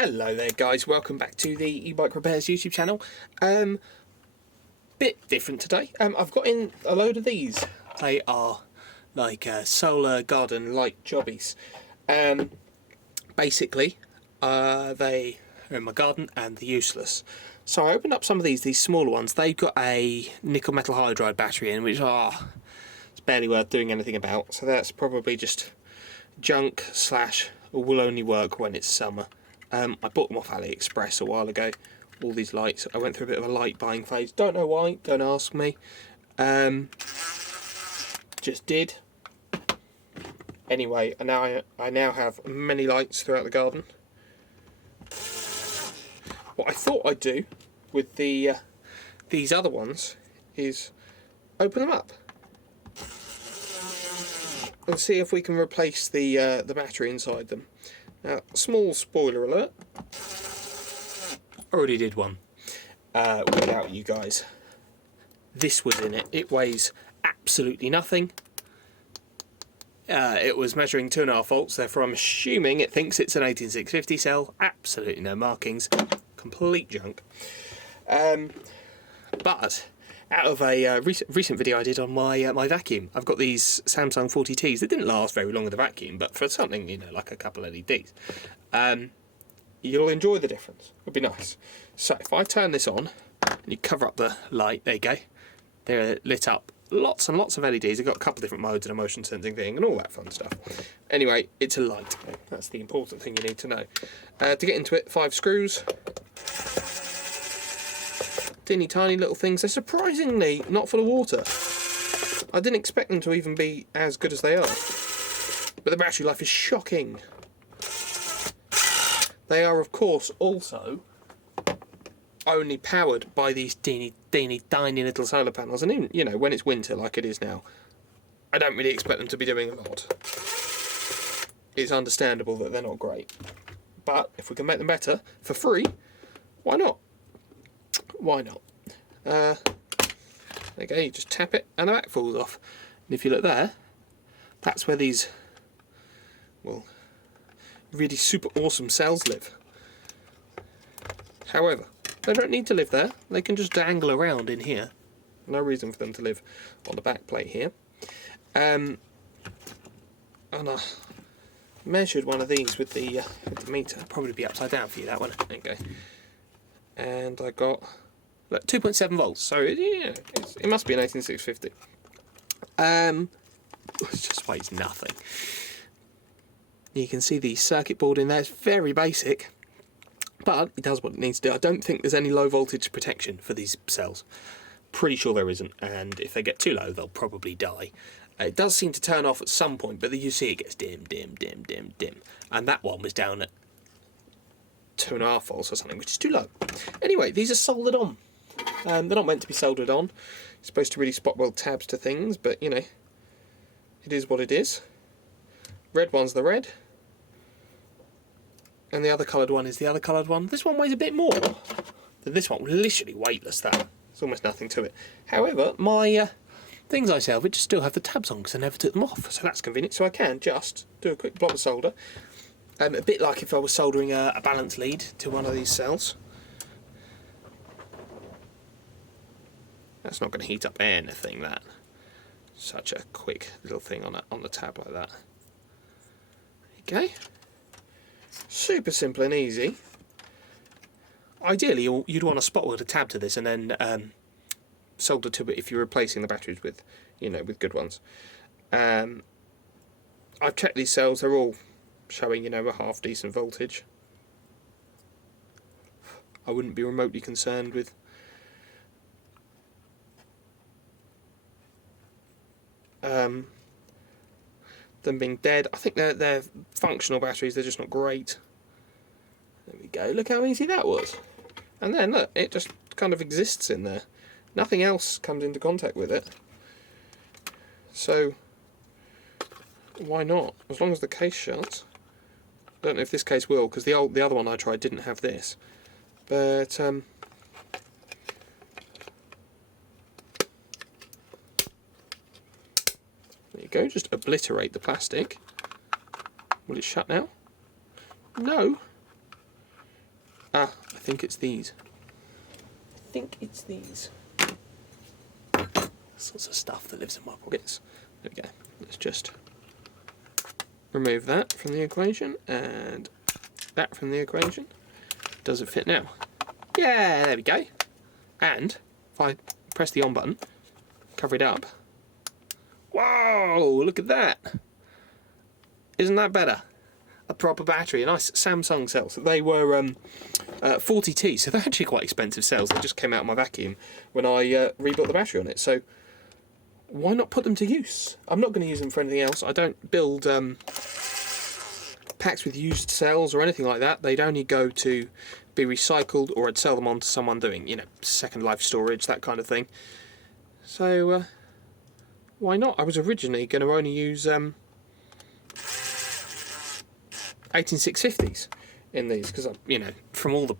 Hello there guys, welcome back to the e-bike repairs YouTube channel. Bit different today. I've got in a load of these. They are like solar garden light jobbies. Basically, they are in my garden and they're useless. So I opened up some of these smaller ones. They've got a nickel metal hydride battery in, which it's barely worth doing anything about. So that's probably just junk slash will only work when it's summer. I bought them off AliExpress a while ago, all these lights. I went through a bit of a light buying phase, don't know why, don't ask me. Just did. Anyway, and now I now have many lights throughout the garden. What I thought I'd do with these other ones is open them up and see if we can replace the battery inside them. Now, small spoiler alert, already did one without you guys. This was in it. It weighs absolutely nothing. It was measuring 2.5 volts, therefore I'm assuming it thinks it's an 18650 cell. Absolutely no markings, complete junk. But out of a recent video I did on my my vacuum, I've got these Samsung 40Ts. They didn't last very long in the vacuum, but for something, you know, like a couple of LEDs, you'll enjoy the difference. It'll be nice. So if I turn this on and you cover up the light, there you go. They're lit up. Lots and lots of LEDs. They've got a couple of different modes and a motion sensing thing and all that fun stuff. Anyway, it's a light. That's the important thing you need to know. To get into it, 5 screws. Teeny tiny little things. They're surprisingly not full of water. I didn't expect them to even be as good as they are. But the battery life is shocking. They are, of course, also only powered by these teeny tiny little solar panels. And even, you know, when it's winter like it is now, I don't really expect them to be doing a lot. It's understandable that they're not great. But if we can make them better for free, why not? Why not? There you go, you just tap it and the back falls off. And if you look there, that's where these, well, really super awesome cells live. However, they don't need to live there. They can just dangle around in here. No reason for them to live on the back plate here. And I measured one of these with the meter. It'll probably be upside down for you, that one. There you go. And I got 2.7 volts, so yeah, it must be an 18650. It just weighs nothing. You can see the circuit board in there. It's very basic, but it does what it needs to do. I don't think there's any low voltage protection for these cells. Pretty sure there isn't, and if they get too low, they'll probably die. It does seem to turn off at some point, but you see it gets dim, and that one was down at 2.5 volts or something, which is too low. Anyway, these are soldered on. They're not meant to be soldered on. You're supposed to really spot weld tabs to things, but you know, it is what it is. Red one's the red, and the other coloured one is the other coloured one. This one weighs a bit more than this one. Literally weightless, that. There's almost nothing to it. However, my things I salvage still have the tabs on because I never took them off, so that's convenient. So I can just do a quick blob of solder. A bit like if I was soldering a balance lead to one of these cells. That's not going to heat up anything, that. Such a quick little thing on the tab like that. Okay. Super simple and easy. Ideally, you'd want to spot weld a tab to this and then solder to it if you're replacing the batteries with, you know, with good ones. I've checked these cells; they're all showing, you know, a half decent voltage. I wouldn't be remotely concerned with them being dead. I think they're functional batteries, they're just not great. There we go, look how easy that was. And then look, it just kind of exists in there. Nothing else comes into contact with it. So why not? As long as the case shuts. I don't know if this case will, because the other one I tried didn't have this. But there you go, just obliterate the plastic. Will it shut now? No. I think it's these. I think it's these. Sorts of stuff that lives in my pockets. There we go. Let's just remove that from the equation and that from the equation. Does it fit now? Yeah, there we go. And if I press the on button, cover it up. Whoa, look at that. Isn't that better? A proper battery, a nice Samsung cells. They were 40T, so they're actually quite expensive cells. They just came out of my vacuum when I rebuilt the battery on it. So why not put them to use? I'm not going to use them for anything else. I don't build packs with used cells or anything like that. They'd only go to be recycled, or I'd sell them on to someone doing, you know, second life storage, that kind of thing. So why not? I was originally going to only use 18650s in these because, you know, from all the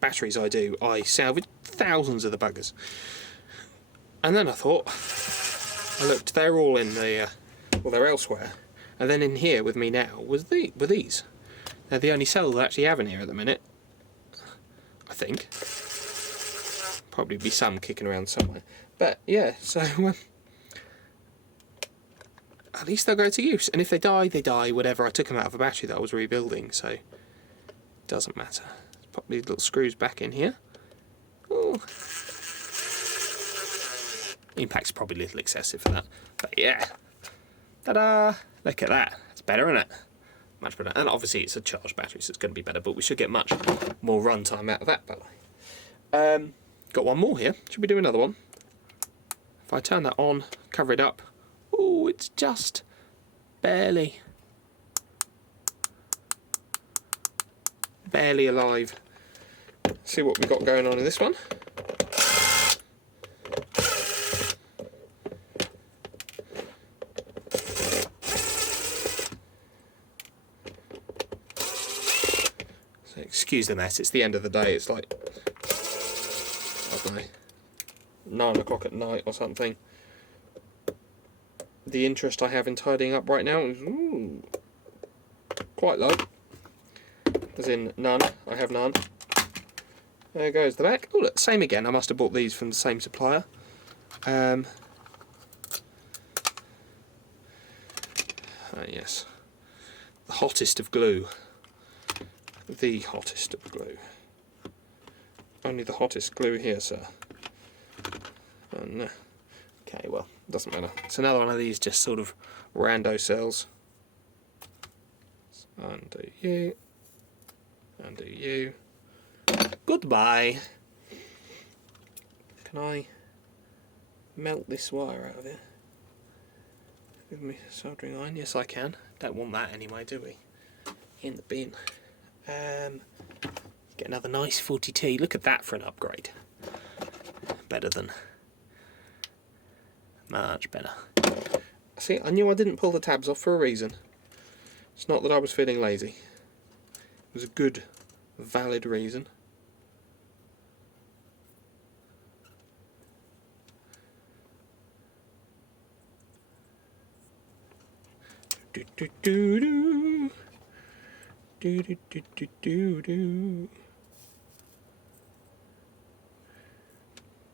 batteries I do, I salvage thousands of the buggers. And then I thought, I looked, they're all in the, well, they're elsewhere. And then in here with me now were these. They're the only cells I actually have in here at the minute, I think. Probably be some kicking around somewhere. But yeah, so at least they'll go to use. And if they die, they die, whatever. I took them out of a battery that I was rebuilding, so it doesn't matter. Let's pop these little screws back in here. Ooh. Impact's probably a little excessive for that. But yeah. Ta-da! Look at that. It's better, isn't it? Much better. And obviously it's a charged battery, so it's going to be better, but we should get much more runtime out of that battery. Got one more here. Should we do another one? If I turn that on, cover it up. Oh, it's just barely alive. See what we've got going on in this one. So excuse the mess, it's the end of the day, it's like, I don't know, 9 o'clock at night or something. The interest I have in tidying up right now is quite low. As in none. I have none. There goes the back. Oh look, same again. I must have bought these from the same supplier. Yes. The hottest of glue. The hottest of glue. Only the hottest glue here, sir. And okay, well, doesn't matter. It's another one of these just sort of rando cells. Undo you. Undo you. Goodbye. Can I melt this wire out of it with my soldering iron? Yes, I can. Don't want that anyway, do we? In the bin. Get another nice 40T. Look at that for an upgrade. Better than... much better. See, I knew I didn't pull the tabs off for a reason. It's not that I was feeling lazy. It was a good, valid reason. Do do do do. Do do do do do do.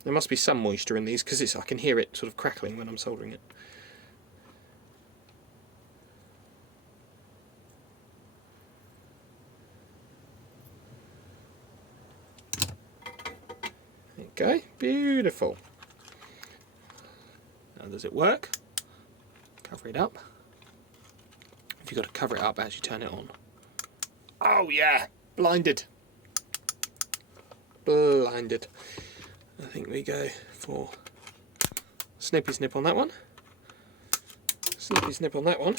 There must be some moisture in these because I can hear it sort of crackling when I'm soldering it. Okay, beautiful. Now does it work? Cover it up. If you've got to cover it up as you turn it on. Oh yeah, blinded. Blinded. I think we go for snippy snip on that one, snippy snip on that one,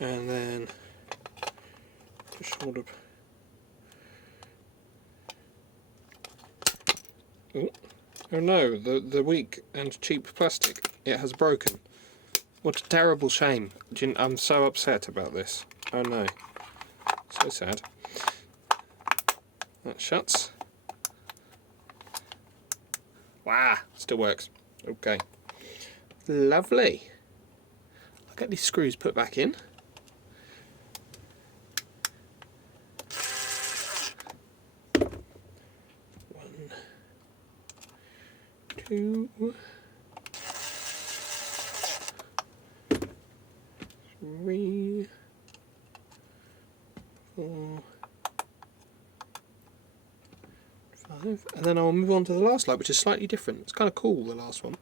and then just sort of, oh no, the weak and cheap plastic, it has broken. What a terrible shame. I'm so upset about this. Oh no, so sad. That shuts. Wow, still works. Okay. Lovely. I'll get these screws put back in. 2, 3, 4, 5, and then I'll move on to the last light, which is slightly different. It's kind of cool, the last one.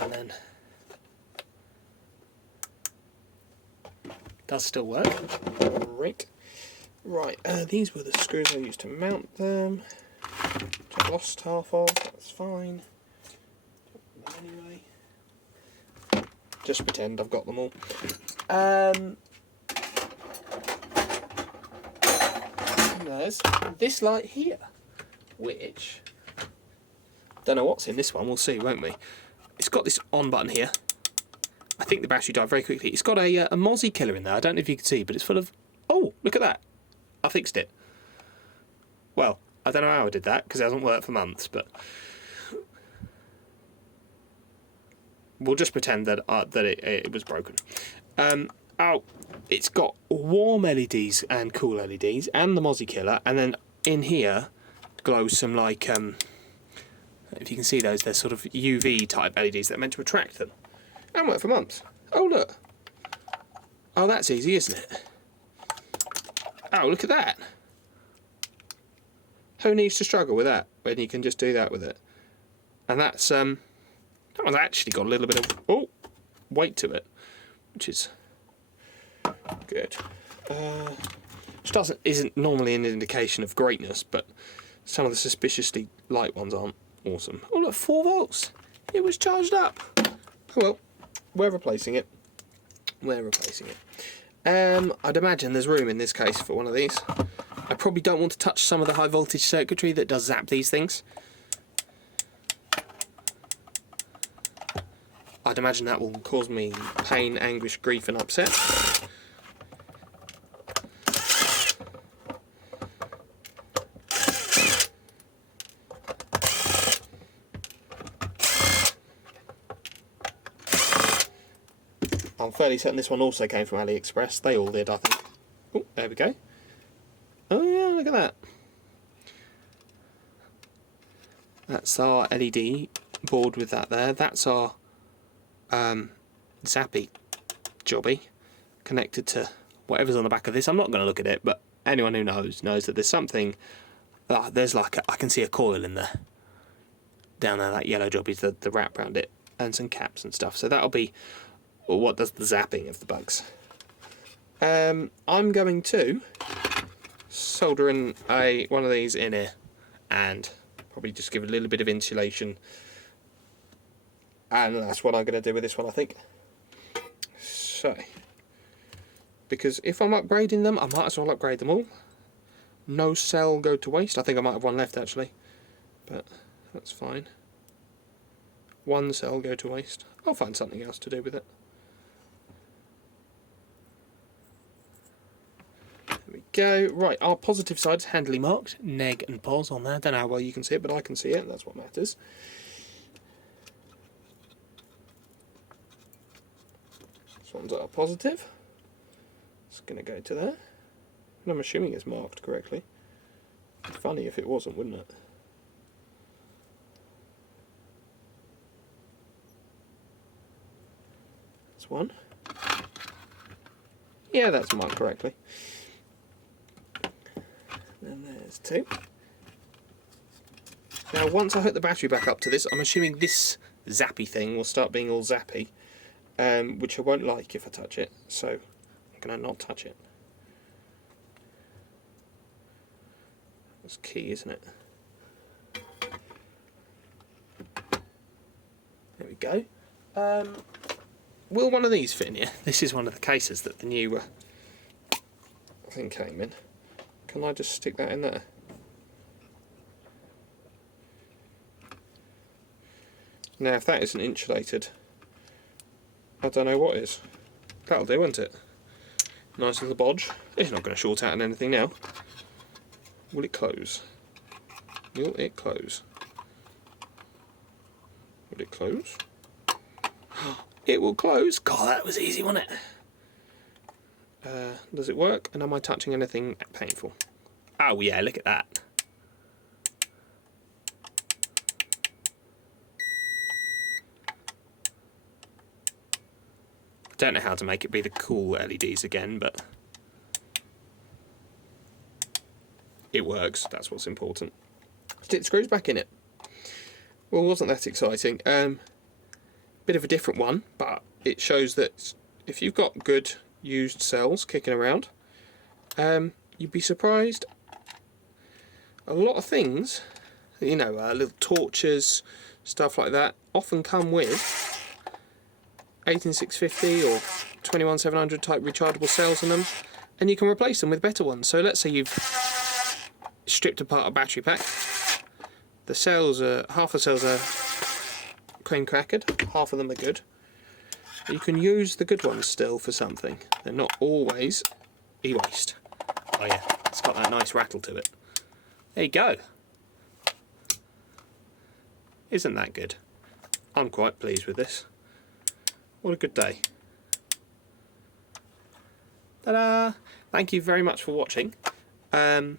And then does still work. Great. Right, these were the screws I used to mount them. Which I lost half of. That's fine. Anyway, just pretend I've got them all. There's this light here, which don't know what's in this one. We'll see, won't we? It's got this on button here. I think the battery died very quickly. It's got a mozzie killer in there. I don't know if you can see, but it's full of... Oh, look at that. I fixed it. Well, I don't know how I did that, because it hasn't worked for months, but... We'll just pretend that it was broken. Oh, it's got warm LEDs and cool LEDs, and the mozzie killer, and then in here glows some, like... if you can see those, they're sort of UV type LEDs that are meant to attract them. And work for months. Oh, look. Oh, that's easy, isn't it? Oh, look at that. Who needs to struggle with that when you can just do that with it? And that's, that one's actually got a little bit of, weight to it, which is good. Which isn't normally an indication of greatness, but some of the suspiciously light ones aren't awesome. Oh, look, 4 volts. It was charged up. Oh, well. We're replacing it. I'd imagine there's room in this case for one of these. I probably don't want to touch some of the high voltage circuitry that does zap these things. I'd imagine that will cause me pain, anguish, grief and upset. I'm fairly certain this one also came from AliExpress. They all did, I think. Oh, there we go. Oh yeah, look at that. That's our LED board with that there. That's our zappy jobby connected to whatever's on the back of this. I'm not going to look at it, but anyone who knows that there's something. There's like I can see a coil in there. Down there, that yellow jobby's the wrap around it, and some caps and stuff. So that'll be what does the zapping of the bugs. I'm going to solder in one of these in here and probably just give it a little bit of insulation, and that's what I'm going to do with this one, I think. So, because if I'm upgrading them, I might as well upgrade them all. No cell go to waste. I think I might have one left actually, but that's fine. One cell go to waste. I'll find something else to do with it. There we go. Right, our positive side's handily marked, neg and pos on there. Don't know how well you can see it, but I can see it, and that's what matters. This one's our positive. It's going to go to there. And I'm assuming it's marked correctly. It'd be funny if it wasn't, wouldn't it? That's one. Yeah, that's marked correctly. And there's 2. Now, once I hook the battery back up to this, I'm assuming this zappy thing will start being all zappy, which I won't like if I touch it, so I'm going to not touch it. That's key, isn't it? There we go. Will one of these fit in here? This is one of the cases that the new thing came in. Can I just stick that in there? Now, if that isn't insulated, I don't know what is. That'll do, won't it? Nice little bodge. It's not going to short out on anything now. Will it close? Will it close? Will it close? it will close. God, that was easy, wasn't it? Does it work? And am I touching anything painful? Oh yeah, look at that. I don't know how to make it be the cool LEDs again, but it works. That's what's important. Stick screws back in it. Well, wasn't that exciting? Bit of a different one, but it shows that if you've got good used cells kicking around, you'd be surprised. A lot of things, you know, little torches, stuff like that, often come with 18650 or 21700 type rechargeable cells in them, and you can replace them with better ones. So let's say you've stripped apart a battery pack. The cells are, half the cells are cream crackered, half of them are good. You can use the good ones still for something. They're not always e-waste. Oh yeah, it's got that nice rattle to it. There you go. Isn't that good? I'm quite pleased with this. What a good day. Ta-da! Thank you very much for watching. If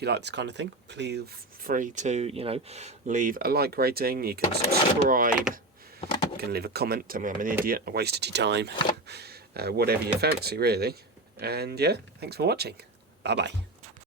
you like this kind of thing, please feel free to, you know, leave a like rating. You can subscribe. You can leave a comment. Tell me I'm an idiot. I wasted your time. Whatever you fancy, really. And yeah, thanks for watching. Bye bye.